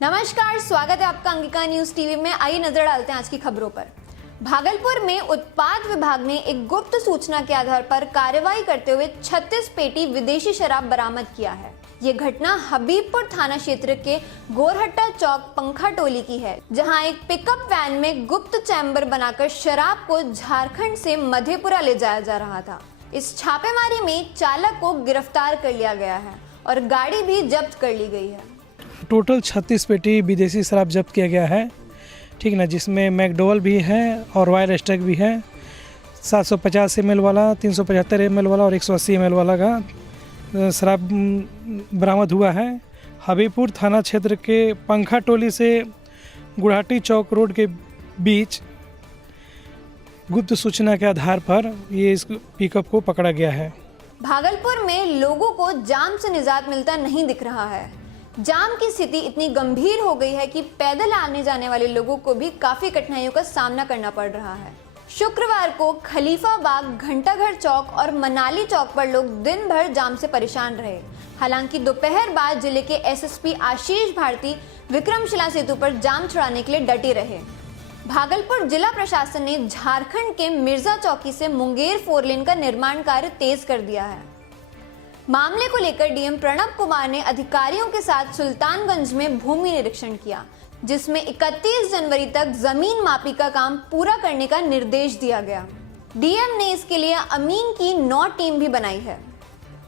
नमस्कार, स्वागत है आपका अंगिका न्यूज टीवी में। आइए नजर डालते हैं आज की खबरों पर। भागलपुर में उत्पाद विभाग ने एक गुप्त सूचना के आधार पर कार्रवाई करते हुए 36 पेटी विदेशी शराब बरामद किया है। ये घटना हबीबपुर थाना क्षेत्र के गोरहट्टा चौक पंखा टोली की है, जहां एक पिकअप वैन में गुप्त चैम्बर बनाकर शराब को झारखंड से मधेपुरा ले जाया जा रहा था। इस छापेमारी में चालक को गिरफ्तार कर लिया गया है और गाड़ी भी जब्त कर ली गई है। टोटल 36 पेटी विदेशी शराब जब्त किया गया है, ठीक ना, जिसमें मैकडोवेल भी है और वाइल्ड स्टैग भी है। 750 ml वाला, 375 ml वाला और 180 ml वाला का शराब बरामद हुआ है। हबीबपुर थाना क्षेत्र के पंखा टोली से गुवाहाटी चौक रोड के बीच गुप्त सूचना के आधार पर ये इस पिकअप को पकड़ा गया है। भागलपुर में लोगों को जाम से निजात मिलता नहीं दिख रहा है। जाम की स्थिति इतनी गंभीर हो गई है कि पैदल आने जाने वाले लोगों को भी काफी कठिनाइयों का सामना करना पड़ रहा है। शुक्रवार को खलीफाबाग, घंटाघर चौक और मनाली चौक पर लोग दिन भर जाम से परेशान रहे। हालांकि दोपहर बाद जिले के एसएसपी आशीष भारती विक्रमशिला सेतु पर जाम छुड़ाने के लिए डटे रहे। भागलपुर जिला प्रशासन ने झारखंड के मिर्जा चौकी से मुंगेर 4 लेन का निर्माण कार्य तेज कर दिया है। मामले को लेकर डीएम प्रणब कुमार ने अधिकारियों के साथ सुल्तानगंज में भूमि निरीक्षण किया, जिसमें 31 जनवरी तक जमीन मापी का काम पूरा करने का निर्देश दिया गया। डीएम ने इसके लिए अमीन की 9 टीम भी बनाई है।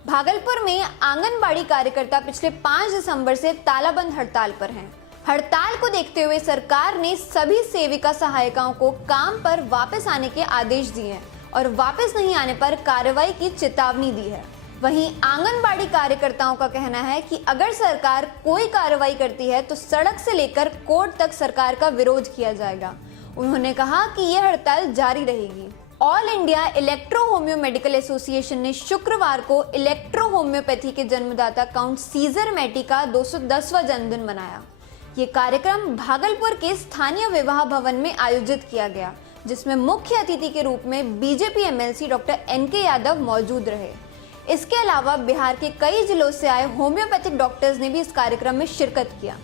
भागलपुर में आंगनबाड़ी कार्यकर्ता पिछले 5 दिसंबर से तालाबंद हड़ताल पर हैं। हड़ताल को देखते हुए सरकार ने सभी सेविका सहायिकाओं को काम पर वापस आने के आदेश दिए हैं और वापस नहीं आने पर कार्रवाई की चेतावनी दी है। वहीं आंगनबाड़ी कार्यकर्ताओं का कहना है कि अगर सरकार कोई कार्रवाई करती है तो सड़क से लेकर कोर्ट तक सरकार का विरोध किया जाएगा। उन्होंने कहा कि यह हड़ताल जारी रहेगी। All India electro homeo medical association ने शुक्रवार को इलेक्ट्रो होम्योपैथी के जन्मदाता काउंट सीजर मैटी का 210वां जन्मदिन मनाया। ये कार्यक्रम भागलपुर के स्थानीय विवाह भवन में आयोजित किया गया, जिसमें मुख्य अतिथि के रूप में BJP MLC doctor NK Yadav मौजूद रहे। इसके अलावा बिहार के कई जिलों से आए होम्योपैथिक डॉक्टर्स ने भी इस कार्यक्रम में शिरकत किया।